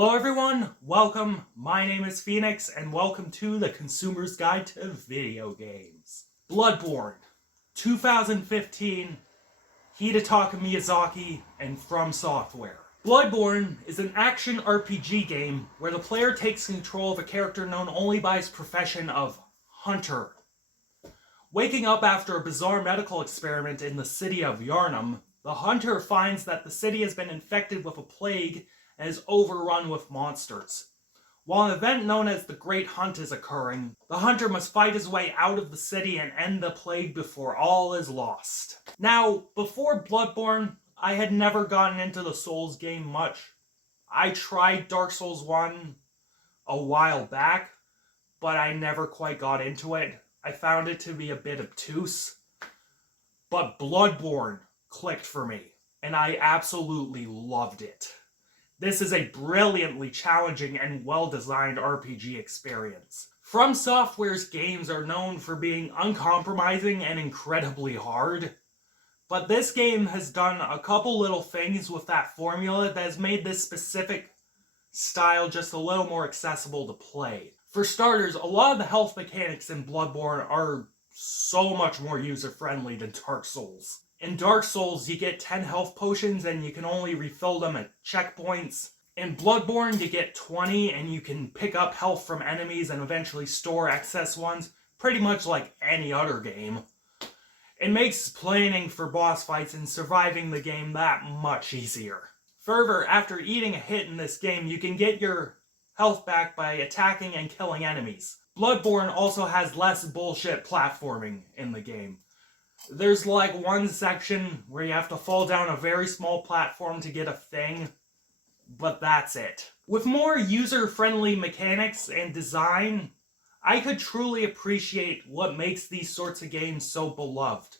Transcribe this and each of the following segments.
Hello everyone, welcome, my name is Phoenix, and welcome to the Consumer's Guide to Video Games. Bloodborne, 2015, Hidetaka Miyazaki, and From Software. Bloodborne is an action RPG game where the player takes control of a character known only by his profession of Hunter. Waking up after a bizarre medical experiment in the city of Yharnam, the Hunter finds that the city has been infected with a plague and is overrun with monsters. While an event known as the Great Hunt is occurring, the Hunter must fight his way out of the city and end the plague before all is lost. Now, before Bloodborne, I had never gotten into the Souls game much. I tried Dark Souls 1 a while back, but I never quite got into it. I found it to be a bit obtuse. But Bloodborne clicked for me, and I absolutely loved it. This is a brilliantly challenging and well-designed RPG experience. From Software's games are known for being uncompromising and incredibly hard, but this game has done a couple little things with that formula that has made this specific style just a little more accessible to play. For starters, a lot of the health mechanics in Bloodborne are so much more user-friendly than Dark Souls. In Dark Souls, you get 10 health potions and you can only refill them at checkpoints. In Bloodborne, you get 20 and you can pick up health from enemies and eventually store excess ones, pretty much like any other game. It makes planning for boss fights and surviving the game that much easier. Further, after eating a hit in this game, you can get your health back by attacking and killing enemies. Bloodborne also has less bullshit platforming in the game. There's like one section where you have to fall down a very small platform to get a thing, but that's it. With more user-friendly mechanics and design, I could truly appreciate what makes these sorts of games so beloved.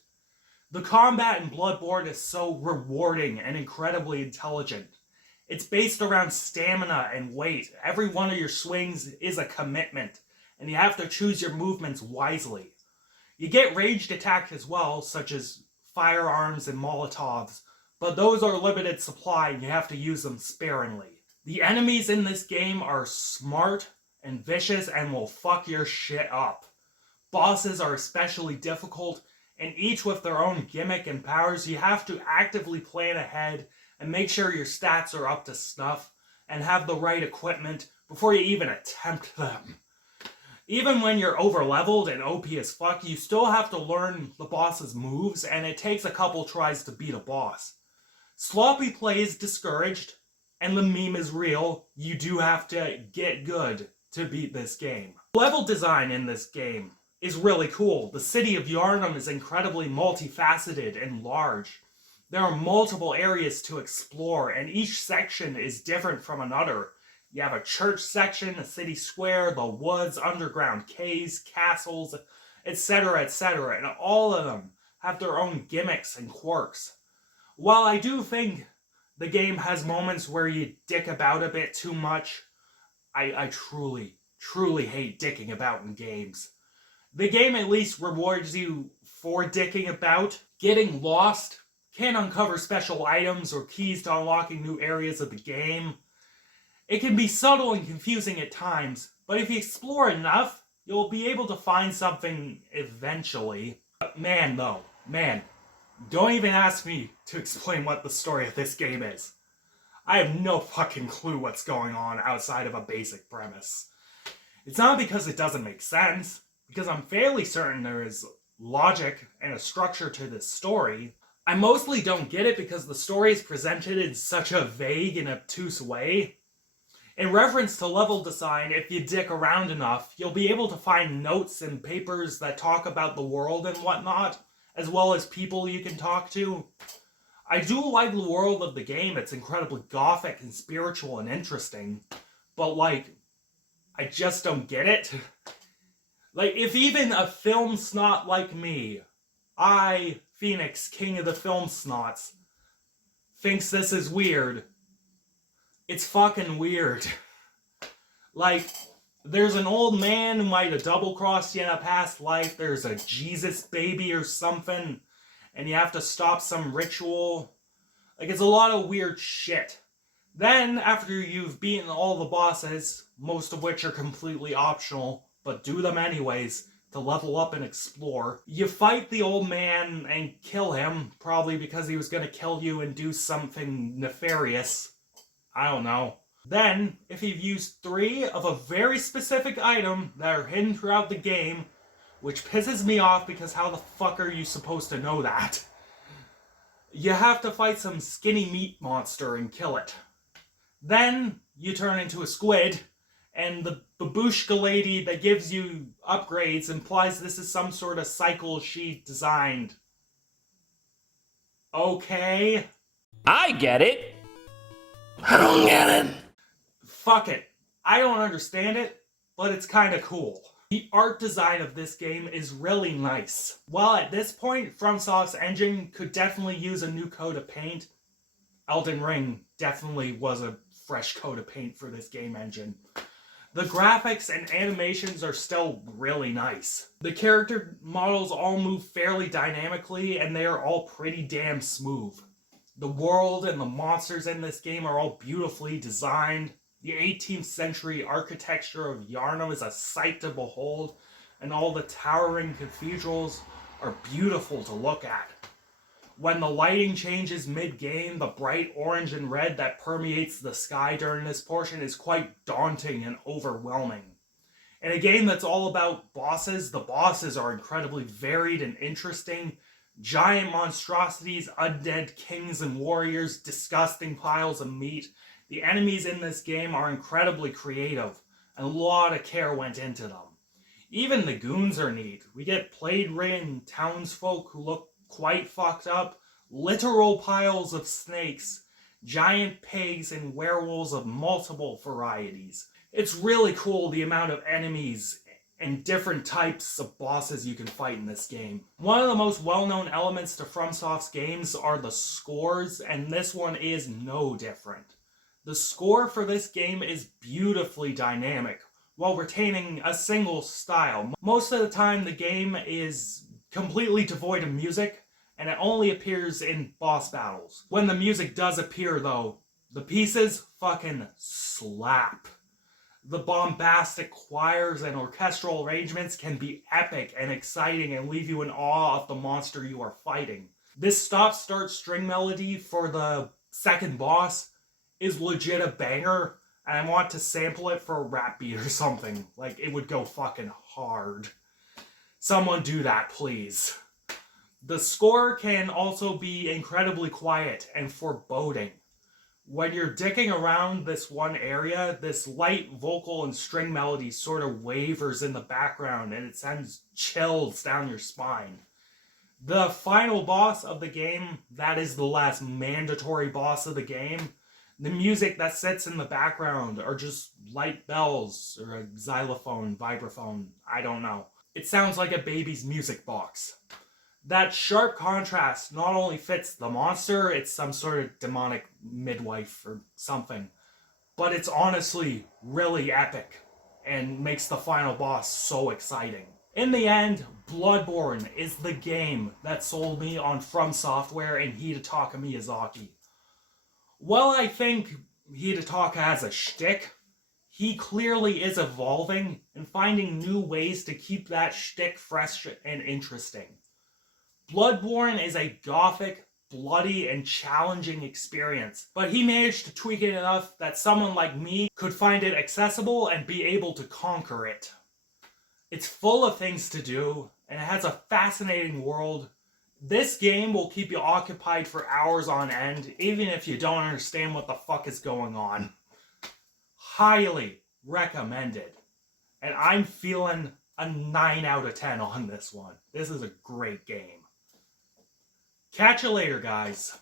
The combat in Bloodborne is so rewarding and incredibly intelligent. It's based around stamina and weight. Every one of your swings is a commitment, and you have to choose your movements wisely. You get ranged attacks as well, such as firearms and molotovs, but those are limited supply and you have to use them sparingly. The enemies in this game are smart and vicious and will fuck your shit up. Bosses are especially difficult, and each with their own gimmick and powers. You have to actively plan ahead and make sure your stats are up to snuff and have the right equipment before you even attempt them. Even when you're over-leveled and OP as fuck, you still have to learn the boss's moves, and it takes a couple tries to beat a boss. Sloppy play is discouraged, and the meme is real. You do have to get good to beat this game. Level design in this game is really cool. The city of Yharnam is incredibly multifaceted and large. There are multiple areas to explore, and each section is different from another. You have a church section, a city square, the woods, underground caves, castles, etc., etc., and all of them have their own gimmicks and quirks. While I do think the game has moments where you dick about a bit too much, I truly hate dicking about in games. The game at least rewards you for dicking about. Getting lost can uncover special items or keys to unlocking new areas of the game. It can be subtle and confusing at times, but if you explore enough, you'll be able to find something eventually. But man, don't even ask me to explain what the story of this game is. I have no fucking clue what's going on outside of a basic premise. It's not because it doesn't make sense, because I'm fairly certain there is logic and a structure to this story. I mostly don't get it because the story is presented in such a vague and obtuse way. In reference to level design, if you dick around enough, you'll be able to find notes and papers that talk about the world and whatnot, as well as people you can talk to. I do like the world of the game. It's incredibly gothic and spiritual and interesting, but I just don't get it. If even a film snot like me, I, Phoenix, king of the film snots, thinks this is weird, it's fucking weird. There's an old man who might have double-crossed you in a past life, there's a Jesus baby or something, and you have to stop some ritual. It's a lot of weird shit. Then, after you've beaten all the bosses, most of which are completely optional, but do them anyways to level up and explore, you fight the old man and kill him, probably because he was going to kill you and do something nefarious. I don't know. Then, if you've used 3 of a very specific item that are hidden throughout the game, which pisses me off because how the fuck are you supposed to know that? You have to fight some skinny meat monster and kill it. Then, you turn into a squid, and the babushka lady that gives you upgrades implies this is some sort of cycle she designed. Okay? I get it. I don't get it. Fuck it. I don't understand it, but it's kinda cool. The art design of this game is really nice. While at this point, FromSoft's engine could definitely use a new coat of paint, Elden Ring definitely was a fresh coat of paint for this game engine. The graphics and animations are still really nice. The character models all move fairly dynamically, and they are all pretty damn smooth. The world and the monsters in this game are all beautifully designed. The 18th century architecture of Yharnam is a sight to behold, and all the towering cathedrals are beautiful to look at. When the lighting changes mid-game, the bright orange and red that permeates the sky during this portion is quite daunting and overwhelming. In a game that's all about bosses, the bosses are incredibly varied and interesting. Giant monstrosities, undead kings and warriors, disgusting piles of meat. The enemies in this game are incredibly creative, and a lot of care went into them. Even the goons are neat. We get plague-ridden townsfolk who look quite fucked up, literal piles of snakes, giant pigs, and werewolves of multiple varieties. It's really cool the amount of enemies and different types of bosses you can fight in this game. One of the most well-known elements to FromSoft's games are the scores, and this one is no different. The score for this game is beautifully dynamic, while retaining a single style. Most of the time the game is completely devoid of music, and it only appears in boss battles. When the music does appear though, the pieces fucking slap. The bombastic choirs and orchestral arrangements can be epic and exciting and leave you in awe of the monster you are fighting. This stop-start string melody for the second boss is legit a banger, and I want to sample it for a rap beat or something. Like, it would go fucking hard. Someone do that, please. The score can also be incredibly quiet and foreboding. When you're dicking around this one area, this light vocal and string melody sort of wavers in the background, and it sends chills down your spine. The final boss of the game, that is the last mandatory boss of the game, the music that sits in the background are just light bells or a xylophone, vibraphone, I don't know. It sounds like a baby's music box. That sharp contrast not only fits the monster, it's some sort of demonic midwife or something, but it's honestly really epic and makes the final boss so exciting. In the end, Bloodborne is the game that sold me on From Software and Hidetaka Miyazaki. While I think Hidetaka has a shtick, he clearly is evolving and finding new ways to keep that shtick fresh and interesting. Bloodborne is a gothic, bloody, and challenging experience, but he managed to tweak it enough that someone like me could find it accessible and be able to conquer it. It's full of things to do, and it has a fascinating world. This game will keep you occupied for hours on end, even if you don't understand what the fuck is going on. Highly recommended. And I'm feeling a 9 out of 10 on this one. This is a great game. Catch you later, guys.